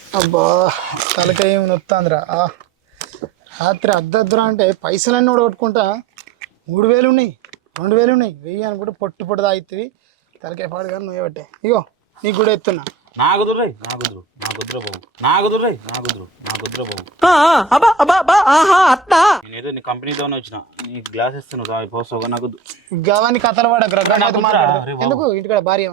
అబ్బా తలకాయ నొత్తాందిరా. రాత్రి అద్దద్దురా అంటే పైసలన్నీ కొట్టుకుంటా మూడు వేలు ఉన్నాయి రెండు వేలు ఉన్నాయి. వెయ్యి అనుకుంటే పొట్టు పొట్టు తాగుతుంది తలకాయ పాడు కానీ నువ్వే పట్టే. ఇగో నీకు కూడా ఎత్తున్నా. నా కుదురు నా కుదురు నా కుదురు బాబు. నా కుదురు నా కుదురు నా నేనేదో కంపెనీతోనే వచ్చిన. నీ గ్లాస్ ఇస్తాను నాకు. గవాన్ని కథలు పడకు. ఎందుకు? ఇంటికాడ భార్య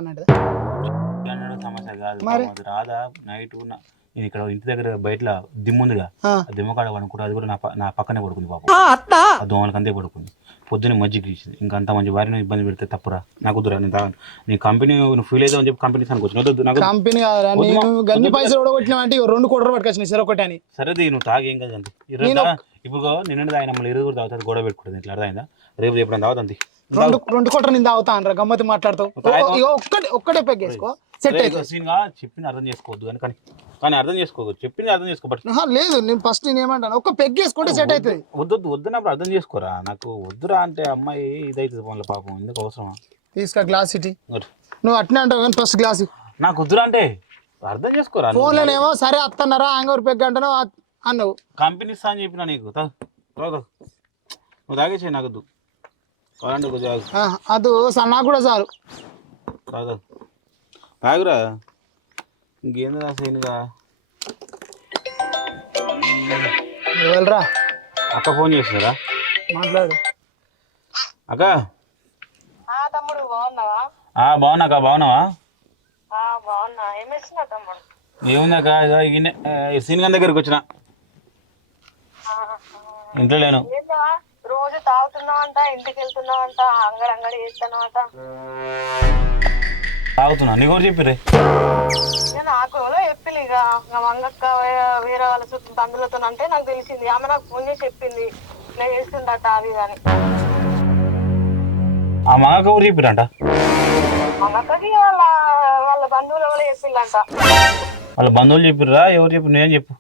రాదా? నైట్ ఉన్న. నేను ఇక్కడ ఇంటి దగ్గర బయట దిమ్ము ఉందిగా. ఆ. ఆ దిమ్మ కాడ పడుకుంటే అది కూడా నా నా పక్కనే పడుకుంది పాపం. ఆ దోమలకి అంతే పడుకుంది. పొద్దున్న మజ్జిగ ఇచ్చింది ఇంకా అంత మంచి భార్యను ఇబ్బంది పెడితే తప్పురా. నాకు వద్దురా నేను తాగను. నీ కంపెనీ నువ్వు ఫీల్ అవుతావు అని చెప్పి కంపెనీ వద్దు. కంపెనీ కాదురా వద్దు నేను మా- గన్ని పైసలు ఓడగొట్టినా అంటే రెండు కోట్ల పట్టుకొచ్చిన సరే ఒకటి అని. సరే నువ్వు తాగి ఏం కాదు ఇప్పుడు నిన్న తాగిన మళ్ళీ ఇరువురు తాగుతుంది గొడవ పెట్టుకుంటుంది ఇట్లా అర్థమైందా? రేపు ఎప్పుడైనా తాగుతుంది రెండు రెండు కోట్ల నింద అవుతా అనరా గమ్మతి మాట్లాడుతావు. ఒక్కటి ఒక్కటే పెగ్గేసుకో సెట్ చెప్పింది అర్థం చేసుకోవద్దు కానీ కానీ కానీ అర్థం చేసుకోవద్దు చెప్పింది అర్థం చేసుకో బట్ ఆహా, లేదు నేను ఫస్ట్ నేను ఏమంటాను ఒక్క పెగ్గేసుకుంటే సెట్ అవుతుంది వద్దొద్దు వద్దనప్పుడు అర్థం చేసుకోరా? నాకు వద్దురా అంటే అమ్మాయి ఇదైతుంది పనుల పాపం ఎందుకు అవసరమా? తీసుకో గ్లాస్ ఇటీ. మరి. నువ్వు అట్నే అంటావు కానీ ఫస్ట్ గ్లాస్ నాకు వద్దురా అంటే అర్థం చేసుకోరా. ఫోన్లోనేమో సరే అత్తన్నారా హ్యాంగర్ పెగ్ అంటాను అన్నావు. కంపెనీ ఇస్తా అని చెప్పినా నీకు. నువ్వు తాగేసే నాకు వద్దు అది నాకు కూడా చాలు. తాగురా. ఇంకేంది రా సీన్గా? వెళ్ళరా? అక్క ఫోన్ చేసినారా మాట్లాడు. అక్క? ఆ తమ్ముడు బాగున్నావా? ఆ, బాగున్నా అక్క బాగున్నావా? ఆ బాగున్నా. ఏం తమ్ముడు? ఈ సీన్ గారి దగ్గరికి వచ్చిన. ఇంట్లో లేను. రోజు తాగుతున్నావంట ఇంటికి వెళ్తున్నావంట అంగడి అంగడి చేస్తున్నావంట. తాగుతున్నా. నీకు ఎవరు చెప్పిర్రే? నేను నాకు ఎవరో చెప్పిల్లు ఇక నా మంగక్క వేరే వాళ్ళ చుట్టూ బంధువులతో అంటే నాకు తెలిసింది. ఆమె నాకు ఫోన్ చేసి చెప్పింది. ఇట్లా చేస్తుందట అది అని. ఆ మగక ఎవరు చెప్పిరంట మంగక్కకి వాళ్ళ వాళ్ళ బంధువులు ఎవరో చెప్పిందంట వాళ్ళ బంధువులు చెప్పిర్రా? ఎవరు చెప్పి నేను చెప్పు.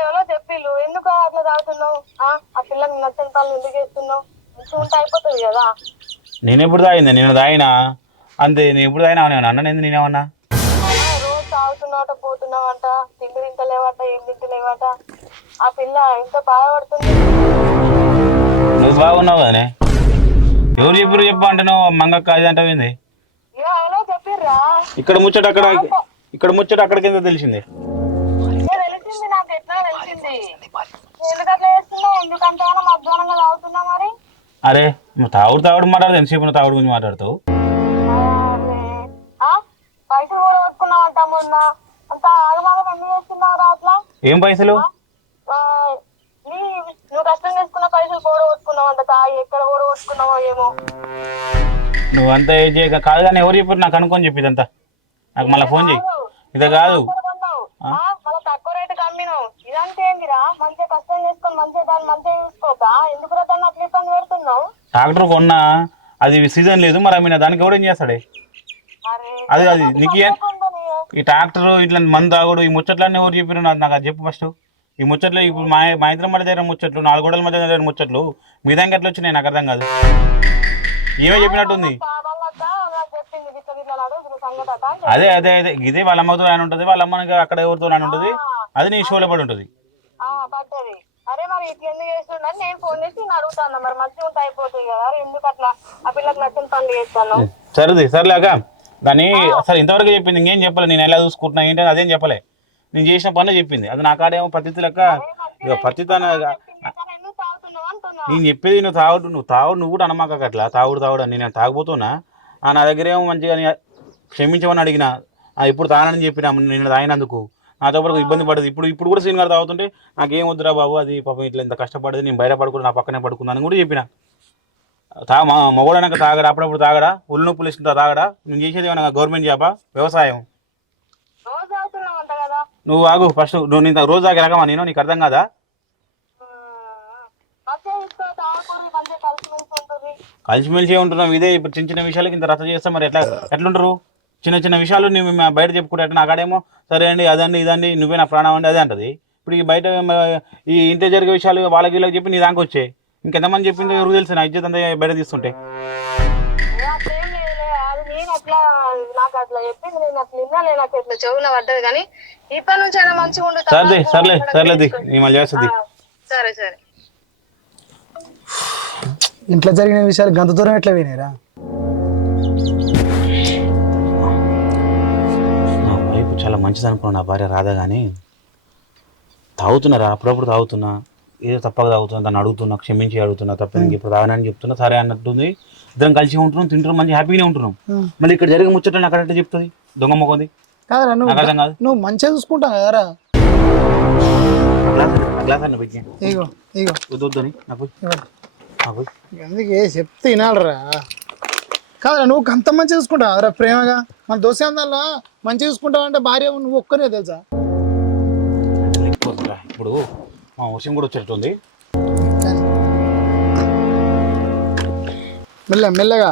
ఎవరో చెప్పిల్లు ఎందుకు అట్లా తాగుతున్నావు? ఆ ఆ పిల్లకి నచ్చిన పనులు ఎందుకు చేస్తున్నావు? మంచిగా ఉంటే అయిపోతుంది కదా. నేను ఎప్పుడు తాగింది? నేను తాగినా? అంతే నేను ఎప్పుడు తాగినా నేను అన్న నేనేమన్నా ఆ, రోజు తాగుతున్నావట పోతున్నావంట తిండి తింటలేవట ఏం తింటలేవట. ఆ పిల్ల ఎంత బాధపడుతుంది. నువ్వు బాగున్నావు కదనే? ఎవరు చెప్పిర్రు చెప్పు అంటే నువ్వు మంగక్క అది అంటే ఏంది? ఇక ఎవరో చెప్పిర్రా. ఇక్కడ ముచ్చట అక్కడ ఇక్కడ ముచ్చట అక్కడ కింద తెలిసింది? ఇక తెలిసింది నాకు ఎట్లా తెలిసింది? ఎందుకు అట్లా చేస్తున్నావు? ఎందుకంటే మధ్యాహ్నంగా తాగుతున్నా మరి? అరే నువ్వు తాగుడు తాగుడు మాట్లాడదు ఎంతసేపు నువ్వు తాగుడు గురించి మాట్లాడతావు? కొట్టుకున్నావంట మొన్న అంత ఆగమాగం ఎందుకు చేస్తున్నావురా అట్లా? ఏం పైసలు? ఆ, నీ నువ్వు కష్టం చేసుకున్న పైసలు తాగి ఎక్కడ ఏమో. నువ్వు అంతా ఏం చేయక కాదు కానీ ఎవరు చెప్పారు? నాకు అనుకొని చెప్పి ఇదంతా. నాకు మళ్ళీ ఫోన్ చేయి. ఇదే కాదు. ఎక్కడ కొన్నావు? ఆ, మళ్ళీ తక్కువ రేటుకి అమ్మినావు. ఇదంతా ఏందిరా మంచిగా కష్టం చేసుకొని మంచిగా దాన్ని మంచిగా చూసుకోక ఎందుకు దాన్ని అట్లా ఇబ్బంది పెడుతున్నావు? ట్రాక్టర్ కొన్నా అది సీజన్ లేదు మరి ఆమె దానికి ఎవడేం చేస్తాడే? అరే అది అది నీకు ఏం. ఈ ట్రాక్టర్ ఇట్లా మందు తాగుడు ఈ ముచ్చట్లన్నీ ఎవరు చెప్పారు నాకు అది చెప్పు ఫస్ట్ ఈ ముచ్చట్లు ఇప్పుడు మా మా ఇద్దరం మధ్య దగ్గర ముచ్చట్లు నాలుగు గోడల మధ్య దగ్గర ముచ్చట్లు మీ దానికి ఎట్లా వచ్చినాయి నాకు అర్థం కాదు. ఏమో చెప్పినట్టుంది. అదే అదే అదే. ఇదే వాళ్ళ అమ్మతో ఆయన ఉంటుంది వాళ్ళ అమ్మకి అక్కడ ఎవరితో ఆయన ఉంటుంది. అది నీ షోలో పడి ఉంటుంది. ఆ, పడ్డది. అరే మరి ఇట్లా ఎందుకు చేస్తుండని నేను ఫోన్ చేసి నేను అడుగుతాను మరి మంచిగా ఉంటే అయిపోతుంది కదా. అరే ఎందుకు అట్లా? ఆ పిల్లకి నచ్చిన పనులు చేస్తాను. సరేది సర్లేక దాన్ని అసలు ఇంతవరకు చెప్పింది ఇంకేం చెప్పలే నేను ఎలా చూసుకుంటున్నా ఏంటని అదేం చెప్పలే. నేను చేసిన పనులు చెప్పింది. అది నా కాడేమో పద్ధతి లెక్క. ఇక పద్ధతి నేను చెప్పేది నువ్వు తాగుడు నువ్వు తాగుడు నువ్వు కూడా అనమాక అట్లా తాగుడు తాగుడు అని నేను తాగుపోతున్నా నా దగ్గర ఏమో మంచిగా క్షమించమని అడిగిన. ఇప్పుడు తానని చెప్పిన నేను తాగినందుకు. నాతో పాటు ఇబ్బంది పడదు. ఇప్పుడు ఇప్పుడు కూడా సీన్ గారు తాగుతుంటే నాకేం వద్దురా బాబు అది పాపం ఇట్లా ఇంత కష్టపడేది నేను బయట పడుకుని నా పక్కనే పడుకున్నాను కూడా చెప్పిన. తా మా మొగడనక తాగడా అప్పుడప్పుడు తాగడా ఉల్లు నొప్పులు ఇస్తుంటా తాగడా నువ్వు చేసేది ఏమన్నా గవర్నమెంట్ జాబా? వ్యవసాయం? నువ్వు ఆగు ఫస్ట్ నువ్వు నీ రోజు ఆగి రకమా నేను? నీకు అర్థం కాదా? కలిసిమెలిసి ఉంటున్నాం ఇదే ఇప్పుడు చిన్న చిన్న విషయాలకి ఇంత రచ్చ చేస్తాం మరి ఎట్లా ఎట్లుంటారు? చిన్న చిన్న విషయాలు నువ్వు బయట చెప్పుకుంటే నాకాడేమో సరే అండి అదండి ఇదండి నువ్వే నా ప్రాణం అండి అదే అంటది. ఇప్పుడు ఈ బయట ఈ ఇంటి జరిగే విషయాలు వాళ్ళకి వీళ్ళకి చెప్పి నీ దానికి వచ్చాయి ఇంకెంతమంది చెప్పిందో ఎవరు తెలుసు నా ఇజ్జత్ అంతా బయట తీస్తుంటే. ఏ అట్లేం లేదులే అది నేను అట్లా నాకు అట్లా చెప్పింది నేను అట్లా విన్నాలే నాకు ఇట్లా చెవులో పడ్డది కానీ ఇప్పటి నుంచి అయినా మంచిగా ఉండు తప్ప సర్లే సర్లే అక్కడ సర్లేది మళ్ళీ చేస్తుంది ఆ, సరే సరే. ఇంట్లో జరిగిన విషయాలు గంత దూరం ఎట్లా వినేరా నా వైపు చాలా మంచిది అనుకున్నా నా భార్య రాదా కానీ తాగుతున్నారా? అప్పుడప్పుడు తాగుతున్నా. ఏదో తప్పక తాగుతున్నా దాన్ని అడుగుతున్నా క్షమించి అడుగుతున్నా తప్పని ఇప్పుడు తాగనని చెప్తున్నా. సరే అన్నట్టుంది. ఇద్దరం కలిసి ఉంటున్నాం తింటున్నాం మంచి హ్యాపీగానే ఉంటున్నాం. మళ్ళీ ఇక్కడ జరిగే ముచ్చట నాకు అట్లా చెప్తుంది. దొంగ మొక్కంది కాదు. నువ్వు మంచిగా చూసుకుంటావు కదరా గ్లాస్ ఆ గ్లాస్ అన్న పెట్టి ఇగో ఇగో. వద్దు వద్దని నాకు ఇవ్వండి. నాకు అందుకే చెప్తే వినాలరా. కాదురా నువ్వు అంత మంచిగా చూసుకుంటావు? కదరా ప్రేమగా. మన దోశ అందల్లా మంచిగా చూసుకుంటావు అంటే భార్య నువ్వు ఒక్కనే తెలుసా? ఇప్పుడు వర్షం కూడా వచ్చేటుంది కానీ మెల్ల మెల్లగా.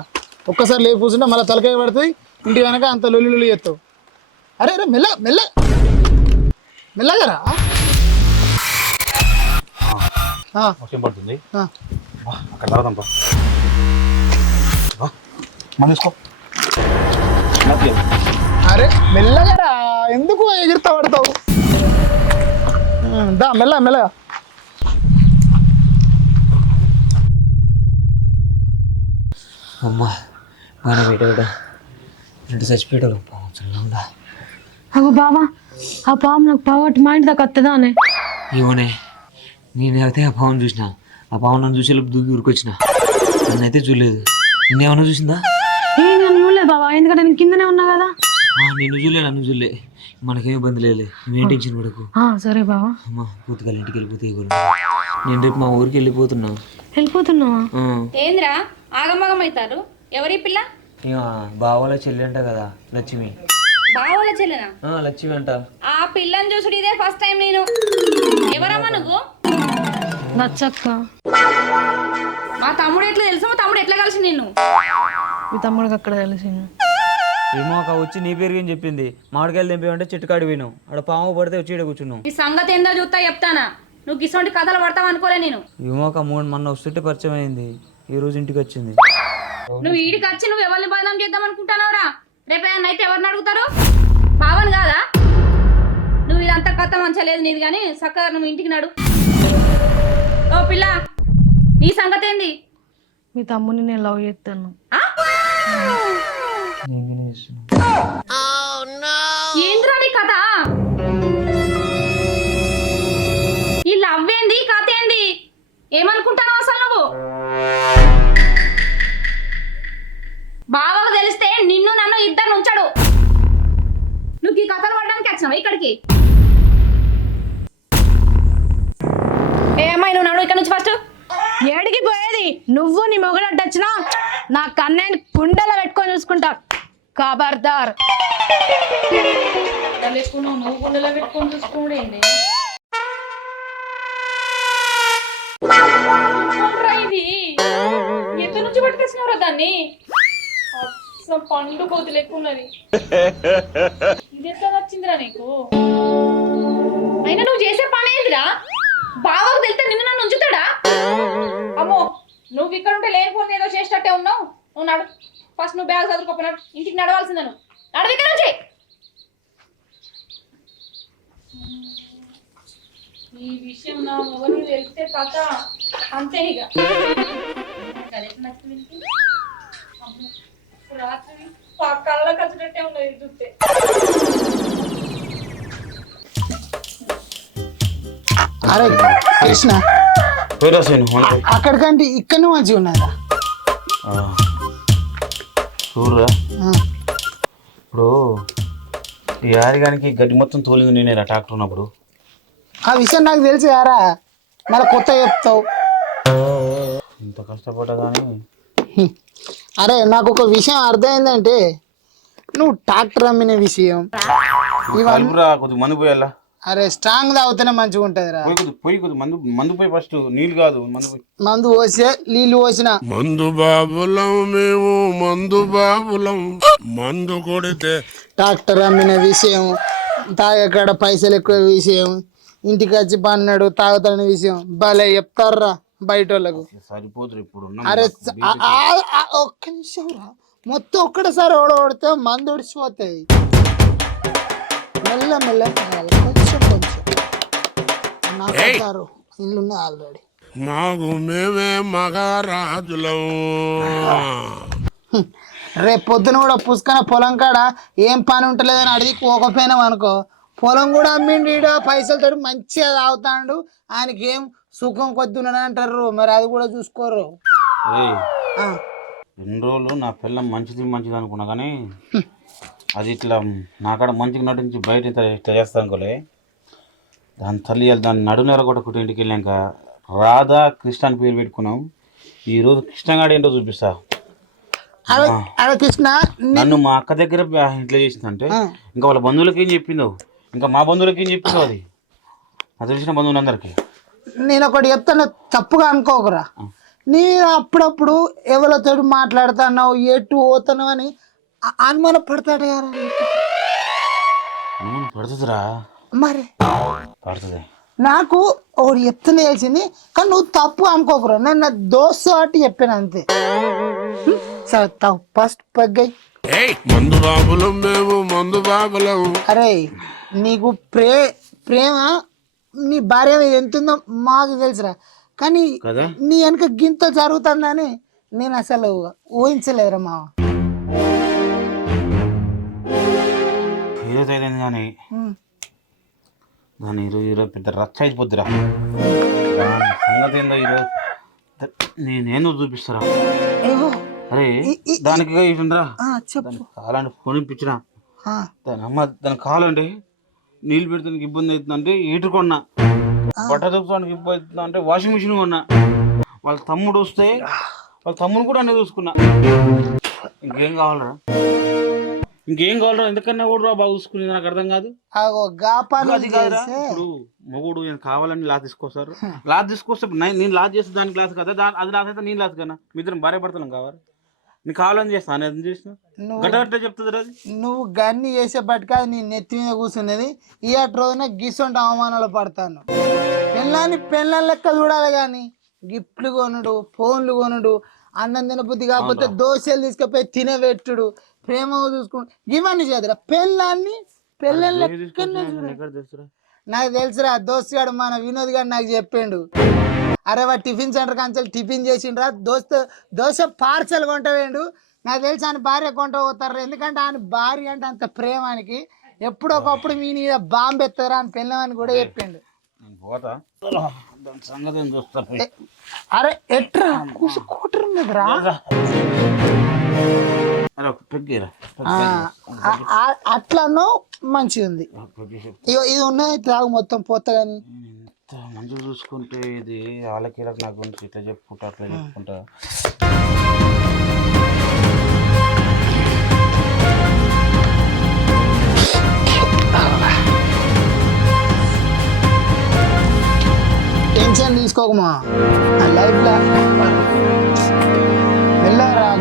ఒక్కసారి లేపు కూర్చుంటే మళ్ళీ తలకాయ పడుతుంది ఇంటి వెనక అంత లొల్లి లొల్లి చేస్తావు. అరే అరే మెల్ల మెల్ల. మెల్లగారా వర్షం పడుతుంది. అక్కడ తాగుదాం మళ్ళీ తీసుకో. అరే మెల్లగారా ఎందుకు ఎగిరితా పడతావు? దా మెల్ల మెల్లగా అమ్మా మన బయట బిడ్డ రెండు చచ్చిపోయాడు చల్లకుండా అగో బావా ఆ పాము నాకు పావటి మా ఇంటి దాకా వస్తుందా అనే ఇవనే నేను అయితే ఆ పావును చూసిన ఆ పావు నన్ను చూసి దూకి ఉరికొచ్చిన నన్నైతే చూడలేదు నిన్నేమన్నా చూసిందా ఏ నేను చూడలేదు బావా ఎందుకంటే నేను కిందనే ఉన్నా కదా ఆ, నిన్ను చూడలే నన్ను చూడలే. మనకేం ఇబ్బంది లేదు నువ్వేం టెన్షన్ పడకు. ఆ, సరే బావా. అమ్మా పూతకాల ఇంటికి వెళ్ళిపోతే నేను రేపు మా ఊరికి వెళ్ళిపోతున్నా. వెళ్ళిపోతున్నావా? ఏంద్రా ఆగమగం అవుతారు ఎవరి పిల్ల? బావల చెల్లి అంట కదా లక్ష్మి. బావోల చెల్లెనా? ఆ, లక్ష్మి అంట. ఆ పిల్లని చూసుడు ఇదే ఫస్ట్ టైం నేను. ఎవరమ్మా నువ్వు? నచ్చక్క. మా తమ్ముడు ఎట్లా తెలుసు? మా తమ్ముడు ఎట్లా కలిసి నిన్ను? మీ తమ్ముడికి అక్కడ తెలిసింది ఏమో ఒక వచ్చి నీ పేరు ఏం చెప్పింది? మామిడికాయలు తెంపేమంటే చెట్టు కాడి పోయినావు ఆడ పాము పడితే వచ్చి ఈడ కూర్చున్నావు. ఈ సంగతి ఏందో చూస్తా చెప్తానా? నువ్వు ఇటువంటి కథలు పడతావు అనుకోలే నేను. ఏమో ఒక మూడు మొన్న వస్తుంటే పరిచయం అయింది. ఈ రోజు ఇంటికి వచ్చింది. నువ్వు ఈడికి వచ్చి నువ్వు ఎవరిని బదనాం చేద్దాం అనుకుంటున్నావురా? రేపు ఏమన్నా అయితే ఎవరిని అడుగుతారు? బావని కాదా? నువ్వు ఇదంతా కథ మంచిగా లేదు నీది కానీ చక్కగా నువ్వు ఇంటికి నడు. ఓ పిల్ల నీ సంగతి ఏంది? మీ తమ్ముడిని నేను లవ్ చేస్తాను. చేస్తున్నా ఏంద్రా నీ కథ? ఈ లవ్ ఏంది కథ ఏంది? ఏమనుకుంటాను అసలు నువ్వు? బావకు తెలిస్తే నిన్ను నన్ను ఇద్దరు ఉంచాడు. నువ్వు ఈ కథలు పడడానికి వచ్చినావా ఇక్కడికి? ఏమై నువ్వు నడు ఇక్కడ నుంచి ఫస్ట్ ఏడికి పోయేది? నువ్వు నీ మొగడు అడ్డొచ్చినా నా కన్నయ్యని కుండలో పెట్టుకొని చూసుకుంటా. ఖబర్దార్ నువ్వు గుండెలో పెట్టుకొని చూసుకోండి ఇది? ఎక్కడి నుంచి పట్టుకొచ్చినారా దాన్ని? పండు కోతి లెక్కున్నది. ఇది ఎట్లా నచ్చిందిరా నీకు? అయినా నువ్వు చేసే పని ఏందిరా? బావకు తెలితే నిన్ను నన్ను ఉంచుతాడా? అమ్మో నువ్వు ఇక్కడ ఉంటే లేనిపోయింది ఏదో చేసినట్టే ఉన్నావు? నువ్వు ఫస్ట్ నువ్వు బ్యాగ్ చదువుకోపోయినాడు ఇంటికి నడవాల్సిందే నువ్వు నడవ ఇక్కడ నుంచి. ఈ విషయం నా మొగని తెలిస్తే కథ అంతే ఇక. రాత్రి పా కళ్ళకి వచ్చినట్టే ఉన్నది చూస్తే అరే కృష్ణ. అక్కడికంటే ఇక్కడనే మంచిగా ఉన్నారా? చూడరా? ఇప్పుడు ఈ యారిగానికి గడ్డి మొత్తం తోలింది నేనేరా ట్రాక్టర్ ఉన్నప్పుడు. ఆ విషయం నాకు తెలుసు యారా. మళ్ళీ కొత్త చెప్తావు. ఇంత కష్టపడ్డా కానీ. అరే నాకు ఒక విషయం అర్థమైందంటే నువ్వు ట్రాక్టర్ అమ్మిన విషయం. ఇవన్నీ కొద్దిగా మంది పోయాలా? అరే స్ట్రాంగ్ తాగితేనే మంచిగా ఉంటుంది రా పోయి పోయి కొద్ది మందు మందు పోయి ఫస్ట్ నీళ్ళు కాదు మందు పోయి. మందు పోసే నీళ్ళు పోసిన. మందు బాబులం మేము మందు బాబులం. మందు కొడితే డాక్టర్ అమ్మిన విషయం తాగక్కడ పైసలు ఎక్కువ విషయం ఇంటికి వచ్చి పన్నాడు తాగుతాడని విషయం భలే చెప్తారా బయట వాళ్ళకు సరిపోతురు ఇప్పుడు ఉన్న అరే మాకు చ- ఆ- ఆ- ఆ- ఒక్క నిమిషం రా. మొత్తం ఒక్కడసారి ఓడగొడితే మందు ఒడిచిపోతాయి మెల్ల మెల్ల తాగాలి. కొంచెం కొంచెం నాకు ఇల్లు ఉన్నాయి ఆల్రెడీ. మాకు మేమే మగారాజులం రేపు పొద్దున కూడా పుష్కన పొలం కాడ ఏం పని ఉంటలేదని అడిగి పోకపోయినాం అనుకో పొలం కూడా అమ్మిండి పైసలతో మంచిగా తాగుతాడు. ఆయనకి ఏం సుఖం కొద్ది ఉన్నదని అంటారు. మరి అది కూడా చూసుకోరు. రెండు రోజులు నా పిల్లం మంచిది మంచిది అనుకున్నా కానీ అది ఇట్లా నాకాడ మంచిగా నటించి బయట ఇట్లా ఇట్లా చేస్తాను అనుకోలే. దాని తల్లి దాన్ని నడునెర కొట్టకుంటే ఇంటికి వెళ్ళాక రాధా కృష్ణ అని పేరు పెట్టుకున్నాం. ఈరోజు కృష్ణగాడు ఏంటో చూపిస్తా. కృష్ణ. నన్ను మా అక్క దగ్గర ఇట్లా చేసిందంటే ఇంకా వాళ్ళ బంధువులకి ఏం చెప్పిందో? ఇంకా మా బంధువులకి ఏం చెప్పిందో అది? అది తెలిసిన బంధువులందరికీ. నేను ఒకటి చెప్తాను తప్పుగా అనుకోకురా. నీ అప్పుడప్పుడు ఎవరితో మాట్లాడుతున్నావు ఎటు పోతున్నావు అని అనుమాన పడతాడు కదా పడుతుందిరా మరి పడుతుంది. నాకు ఒకటి చెప్తూనే తెలిసింది కానీ నువ్వు తప్పు అనుకోకురా. నేను నా దోస్తు అటు చెప్పాను అంతే. సరే తప్పు. ఫస్ట్ పెగ్గై ఏయ్ మందు బాబులం మేము మందు బాబులం. అరే నీకు ప్రే ప్రేమ నీ భార్య మీద ఎంతుందో మాకు తెలుసురా. కానీ కదా? నీ వెనక గింత జరుగుతుందని నేను అసలు ఊహించలేదురా మామ ఈరోజు అయింది కానీ ఉమ్. దాని ఈరోజు ఈరోజు పెద్ద రచ్చ అయిపోద్దిరా. దాని సంగతి ఏందో ఈరోజు నేనేందో చూపిస్తారా? అరే దానికి దాని కాలాన్ని కొనిపించిన ఆ, దాని అమ్మ దాని కాలంటే నీళ్ళు పెడతానికి ఇబ్బంది అవుతుందంటే హీటర్ కొన్నా. బట్ట దుక్కుతానికి ఇబ్బంది అవుతుంది అంటే వాషింగ్ మిషన్ కొన్నా. వాళ్ళ తమ్ముడు వస్తే వాళ్ళ తమ్ముడు కూడా అన్నీ చూసుకున్నా. ఇంకేం కావాలరా? ఇంకేం కావాలరా? ఎందుకన్నా కూడా రా బాగా చూసుకునేది నాకు అర్థం కాదు. గా అది కాదురా. ఇప్పుడు మొగుడు ఈయన కావాలని లా తీసుకొస్తారు. లా తీసుకొస్తే నేను- నేను లాస్ చేస్తే దానికి లాస్ కదా? అది లాస్ అయితే నేను లాస్ కన్నా మీ ఇద్దరం భార్య పడతాను కావాలి? నీకు కావాలని చేస్తాను నేను చేసిన? నువ్వు గట్ట గట్ట చెప్తుంది అది. నువ్వు గన్ని చేసే బట్టుక నీ నెత్తి మీద కూర్చున్నది. ఇయటి రోజున గిసొంటి అవమానాలు పడతాను. పెళ్ళాన్ని పెళ్ళ లెక్క చూడాలి కానీ గిఫ్ట్లు కొనుడు ఫోన్లు కొనుడు అన్నం తినబుద్ధి కాకపోతే దోశలు తీసుకుపోయి తినబెట్టుడు. ప్రేమ చూసుకుంటు ఇవన్నీ చేద్దరా. పెళ్ళాన్ని పెళ్ళ లెక్కనే చూడాలి ఎక్కడ తెలుసురా. నాకు తెలుసురా దోస్త్ గాడు మన వినోద్ గారు నాకు చెప్పిండు. అరే వా టిఫిన్ సెంటర్ కాంచెల్ టిఫిన్ చేసిండ్రా దోస్త్ దోశ పార్సల్ కొంటవేండు. నాకు తెలిసి ఆయన భార్య కొంట పోతారు ఎందుకంటే ఆయన భార్య అంటే అంత ప్రేమానికి ఎప్పుడొకప్పుడు మీ మీద బాంబు ఎత్తారా అని పెళ్ళమని కూడా చెప్పిండు. అరే ఎట్రా? కూసు కూటర్ మీదరా అట్లానో మంచిగా ఉంది. ఇగో ఇది ఉన్నది తాగు మొత్తం పోత కానీ మంచిగా చూసుకుంటే ఇది వాళ్ళకి నా గురించి ఇట్లా చెప్పుకుంటా అట్లా చెప్పుకుంటా. టెన్షన్ తీసుకోకమా లైఫ్లో.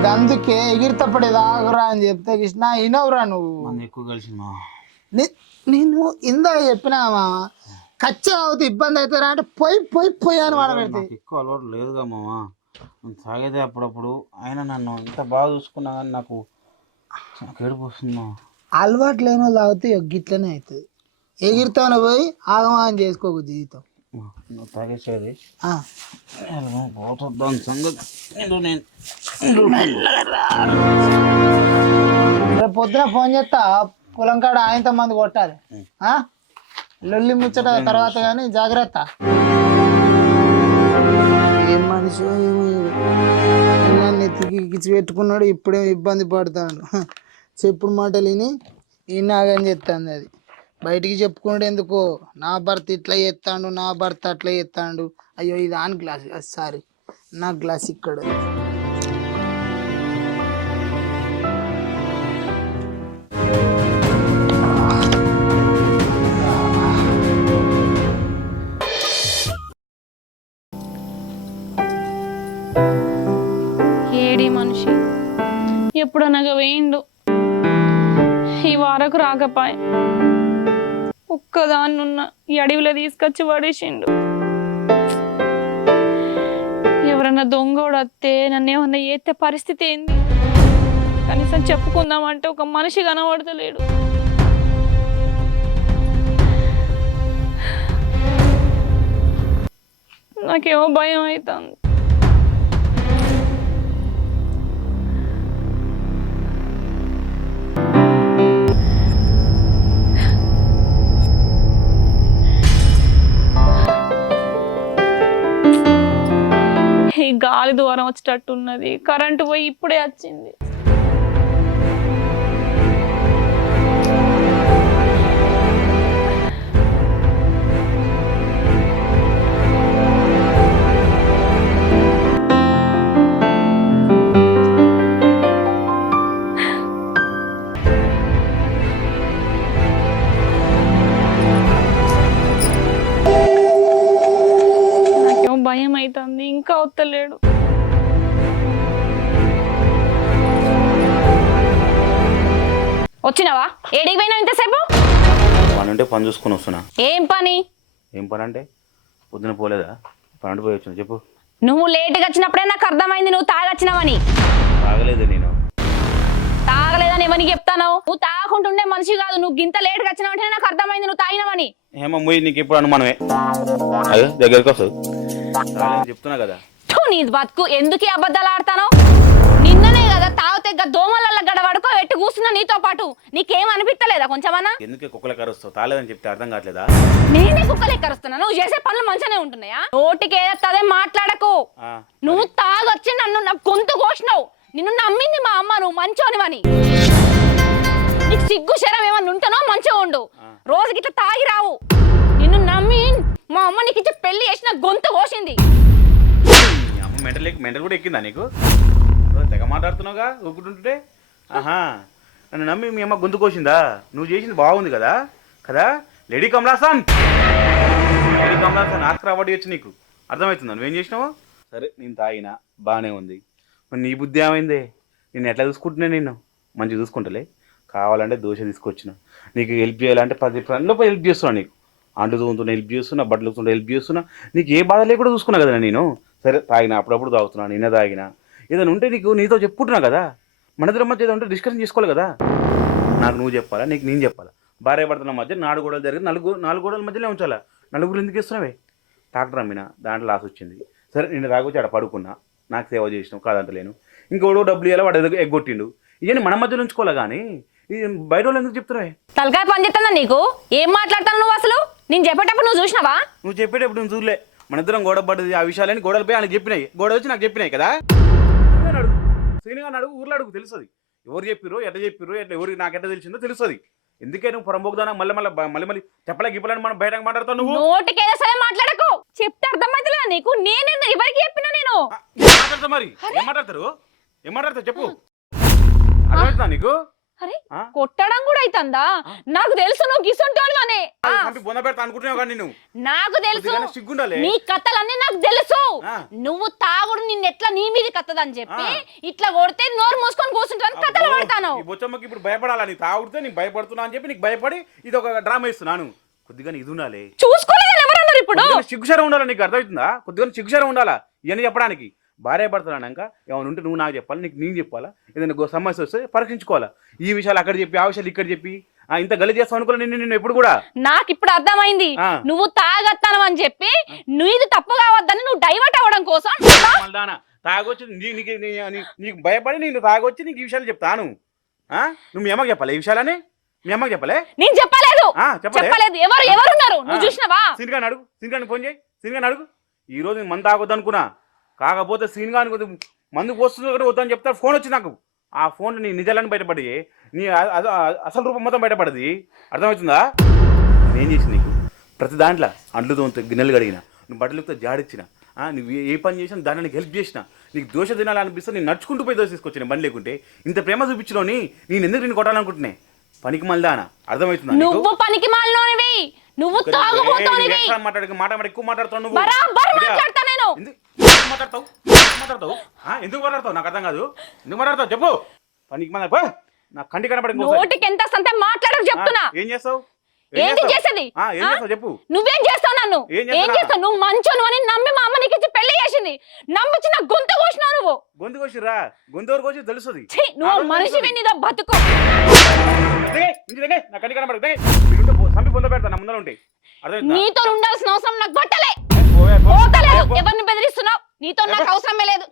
గందుకే ఎగిరితప్పటి దాగురా అని చెప్తే కృష్ణ వినవురా నువ్వు. మన ఎక్కువ నే- నేను ఇందాక చెప్పినామా కచ్చా అవుతే ఇబ్బంది అవుతారా? అంటే పోయి పోయి పోయి అని నాకు ఎక్కువ అలవాటు లేదుగా మామ నేను తాగేదే అప్పుడప్పుడు. అయినా నన్ను ఎంత బాగా చూసుకున్నా కానీ నాకు ఏడుపు వస్తుంది. అలవాటు లేని వాళ్ళు తాగితే గిట్లనే అవుతుంది. ఎగిరితోనే పోయి ఆగమాగం చేసుకోకు జీవితం. తాగేసేది. సంగతి. రేపు పొద్దున ఫోన్ చేస్తా. పొలం కాడ ఆయనతో మంది కొట్టాలి? లొల్లి ముచ్చట తర్వాత కానీ జాగ్రత్త. ఏం మనిషి కిచ్చి పెట్టుకున్నాడు. ఇప్పుడే ఇబ్బంది పడతాడు. చెప్పుడు మాటలు విని ఈనాగని చెప్తాంది అది. బయటికి చెప్పుకున్నాడు ఎందుకో? నా భర్త ఇట్లా చేస్తాడు నా భర్త అట్లా చేస్తాడు. అయ్యో ఇది ఆన్ గ్లాస్ సారీ. నా గ్లాస్ ఇక్కడ. ఏడి మనిషి? ఎప్పుడనగా వేయిండు. ఈ వారకు రాకపాయే. ఒక్కదాన్నున్న ఈ అడవిలో తీసుకొచ్చి పడేసిండు. ఎవరన్నా దొంగోడు వస్తే నన్ను ఏమన్నా ఏతే పరిస్థితి ఏంది? కనీసం చెప్పుకుందామంటే ఒక మనిషి కనబడతలేడు. నాకేమో భయం అవుతుంది గాలి దూరం వచ్చేటట్టున్నది కరెంటు పోయి ఇప్పుడే వచ్చింది. భయం అవుతుంది ఇంకా వస్తలేడు వచ్చినావా? ఏడికి పోయినావు ఇంతసేపు? పని ఉంటే పని చూసుకొని వస్తున్నా. ఏం పని? ఏం పని అంటే పొద్దున పోలేదా? పని అంటే పోయి వచ్చిన చెప్పు. నువ్వు లేటుగా వచ్చినప్పుడే నాకు అర్థమైంది నువ్వు తాగొచ్చినావని. తాగలేదు నేను. తాగలేదని ఎవరికి చెప్తాను నువ్వు తాగకుంటుండే మనిషి కాదు నువ్వు గింత లేటుగా వచ్చినావంటే నాకు అర్థమైంది నువ్వు తాగినావని. ఏమో ముయ్యి నీకు ఎప్పుడు అనుమానమే? అదే దగ్గరికి వస్తుంది. చెప్తున్నా కదా. నీ బతుకు. ఎందుకు ఈ అబద్ధాలు ఆడతాను? నిన్ననే కదా తాగితే దోమలల్ల గడవడుకో ఎట్టు కూర్చున్నా నీతో పాటు. నీకేం అనిపిస్తలేదా కొంచెమన్నా? ఎందుకే కుక్కల కరుస్తావు? తాగలేదని చెప్తే అర్థం కావట్లేదా? నేనే కుక్కలు ఎక్కరుస్తున్నా నువ్వు చేసే పనులు మంచిగానే ఉంటున్నాయా? నోటికి ఏదత్తదే మాట్లాడకు. నువ్వు తాగొచ్చి నన్ను నా గొంతు కోసినావు. నిన్ను నమ్మింది మా అమ్మ నువ్వు మంచోనివని. నీకు సిగ్గు శరం ఏమన్నా ఉంటనో మంచిగా ఉండు. రోజుకి ఇట్లా తాగి రావు. మా పెళ్ళి చేసిన గొంతు కోసింది మెంటల్ మెంటల్ కూడా ఎక్కిందా నీకు తెగ మాట్లాడుతున్నావుగా ఊరుకుంటుంటే ఆహా నన్ను నమ్మి మీ అమ్మ గొంతు కోసిందా నువ్వు చేసింది బాగుంది కదా కదా lady Kamal Haasan lady Kamal Haasan Oscar award వచ్చి నీకు అర్థమవుతుందా నువ్వేం చేసినావు సరే నేను తాగినా బాగానే ఉంది మరి నీ బుద్ధి ఏమైంది నేను ఎట్లా చూసుకుంటున్నా నిన్ను మంచిగా చూసుకుంటలే కావాలంటే దోశ తీసుకొచ్చిన నీకు హెల్ప్ చేయాలంటే పది పనిలో హెల్ప్ చేస్తున్నా నీకు అంటు హెల్ప్ చేస్తున్నా బట్టలు ఉతుకుతున్నా హెల్ప్ చేస్తున్నా నీకు ఏ బాధ లేకుండా చూసుకున్నా కదా నేను. సరే తాగిన అప్పుడప్పుడు తాగుతున్నా నిన్న తాగినా. ఏదైనా ఉంటే నీకు నీతో చెప్పుకుంటున్నా కదా. మన ఇద్దరి మధ్య ఏదో ఉంటే డిస్కషన్ చేసుకోవాలి కదా. నాకు నువ్వు చెప్పాలా నీకు నేను చెప్పాలా? భార్య భర్తల మధ్య నాలుగు గోడలు జరిగి నలుగురు నాలుగు గోడల మధ్యలో ఉంచాలా? నలుగురు ఎందుకు ఇస్తున్నావే డాక్టర్ అమ్మిన దాంట్లో లాస్ వచ్చింది. సరే నేను తాగొచ్చి ఆడ పడుకున్నా. నాకు సేవ చేసినావు కాదంటలేను ఇంకోడు డబ్బులు ఇవ్వాలి వాడు ఎదుగు ఎగ్గొట్టిండు. ఇవన్నీ మన మధ్యలో ఉంచుకోవాలి కానీ? బయట వాళ్ళు ఎందుకు చెప్తున్నావే? తలకాయ పని చేస్తుందా నీకు? ఏం మాట్లాడతాను నువ్వు అసలు? నేను చెప్పేటప్పుడు నువ్వు చూసినావా? నువ్వు చెప్పేటప్పుడు నువ్వు చూడలే. మన ఇద్దరం గొడవ పడ్డది ఆ విషయాలని గొడవలపై ఆయనకు చెప్పినాయి. గొడవ వచ్చి నాకు చెప్పినాయి కదా? శ్రీనిగాని అడుగు. ఊర్లో అడుగు తెలుస్తుంది. ఎవరు చెప్పిర్రు ఎట్లా చెప్పిర్రు ఎట్లా ఎవరికి నాకు ఎట్లా తెలిసిందో తెలుస్తుంది. ఎందుకే నువ్వు పొరంబోకుదానా మళ్ళీ మళ్ళీ మళ్ళీ మళ్ళీ చెప్పలే గిప్పలని మనం బయటకు మాట్లాడతావు నువ్వు? నోటికి ఏదో సరే మాట్లాడకు. చెప్తే అర్థమైతలేదా నీకు? నేను ఎవరికి చెప్పినా నేను? మాట్లాడతావు మరి? ఏం మాట్లాడతారు? ఏం మాట్లాడతావు? చెప్పు. అర్థమవుతుందా నీకు? అరే? కొట్టడం కూడా అవుతుందా నాకు తెలుసు నువ్వు గిసుంటాను అనే. బొంద పెడతా అనుకుంటున్నావు కానీ నువ్వు నాకు తెలుసు. నీ కథలన్నీ నాకు తెలుసు. నువ్వు తాగుడు నిన్ను ఎట్లా నీ మీద కత్తదని చెప్పి. ఇట్లా కొడితే నోరు మూసుకొని కూర్చుంటాను కథలు పడతాను. బొచ్చమ్మకి ఇప్పుడు భయపడాలా? నీ తాగుడితే నీకు భయపడుతున్నా అని చెప్పి నీకు భయపడి ఇది ఒక డ్రామా ఇస్తున్నాను కొద్దిగా ఇది ఉండాలి. చూసుకోలేదని ఎవరన్నారు ఇప్పుడు? సిగ్గుశరం ఉండాలా నీకు అర్థమవుతుందా? కొద్దిగా సిగ్గుశరం ఉండాలా? ఇవన్నీ చెప్పడానికి. భార్య భర్తలన్నాక ఏమైనా ఉంటే నువ్వు నాకు చెప్పాలి నీకు నేను చెప్పాలా? ఏదైనా సమస్య వస్తే పరీక్షించుకోవాలా ఈ విషయాలు అక్కడ చెప్పి ఆ విషయాలు ఇక్కడ చెప్పి ఆ, ఇంత గలి చేస్తావు అనుకోలే నేను నేను ఎప్పుడు కూడా? నాకు ఇప్పుడు అర్థమైంది. నువ్వు తాగత్తాను అని చెప్పి ఇది తప్పు కావద్దని నువ్వు డైవర్ట్ అవ్వడం కోసం తాగొచ్చి నీకు నీకు భయపడి నేను తాగొచ్చి నీకు ఈ విషయాలు చెప్తాను. ఆ? నువ్వు మీ అమ్మకి చెప్పాలి ఈ విషయాలని మీ అమ్మకి చెప్పలే? నేను చెప్పలేదు. చెప్పలేదు. ఎవరు ఎవరున్నారు? నువ్వు. చూసినావా? సీన్గాని అడుగు. సీన్గాని ఫోన్ చేయి. సీన్గాని అడుగు. ఈ రోజు మందు తాగొద్దు అనుకున్నా కాకపోతే సీన్గాని కొద్ది మందు ఒకటి వద్దని చెప్తాడు ఫోన్ వచ్చి నాకు. ఆ ఫోన్ నీ నిజాలని బయటపడి నీ అసలు రూపం మొత్తం బయటపడది. అర్థమవుతుందా? నేను చేసి నీకు. ప్రతి దాంట్లో అండ్లు తోముతా గిన్నెలు కడిగిన నువ్వు బట్టలతో జాడిచ్చిన నువ్వు ఏ- పని చేసినా దాన్ని నీకు హెల్ప్ చేసిన నీకు దోష తినాలనిపిస్తే నేను నడుచుకుంటూ పోయి దోశ తీసుకొచ్చిన బండి లేకుంటే. ఇంత ప్రేమ చూపించినోని నేను ఎందుకు నేను కొట్టాలనుకుంటున్నా? పనికి మల్దానా అర్థమవుతుందా? నువ్వు పనికి మాలినోనివి నువ్వు తాగుబోతోనివి. మాట్లాడక మాట ఎక్కువ మాట్లాడుతావు నువ్వు. బరాబర్ బిడ్డ, మాట్లాడతా నేను. ఎందు- ఎందుకు మాట్లాడతావు? ఎందుకు మాట్లాడతావు? ఆ, ఎందుకు మాట్లాడతావు? నాకు అర్థం కాదు. ఎందుకు మాట్లాడతావు? చెప్పు. పనికి మన. నా కంటి ఇంకోసారి. నోటికి ఎంత సంతే మాట్లాడక చెప్తున్నా. ఏం చేస్తావు? ఏంటి? చేసేది? ఏం? చేస్తావు? చెప్పు. నువ్వేం చేస్తావు నన్ను? ఏం చేస్తావు? నువ్వు మంచోను అని నమ్మి మా అమ్మ నీకు పెళ్ళి చేసింది. నమ్మించి నా గొంతు కోసినావు నువ్వు. గొంతు కోసిరా గొంతు వరకు కోసి తెలుస్తుంది. నువ్వు మనిషివి తెలుస్తుంది. నీదో బతుకు. నా కంటి కనబడి దిగే. మీరుంటే పో- సంపి పొంద పెడతా నా ముందర ఉంటే? నీతో ఉండాల్సిన అవసరం నాకు పట్టలే. పోతలేదు. ఎవరిని బెదిరిస్తున్నావు నీతో నాకు అవసరమే లేదు.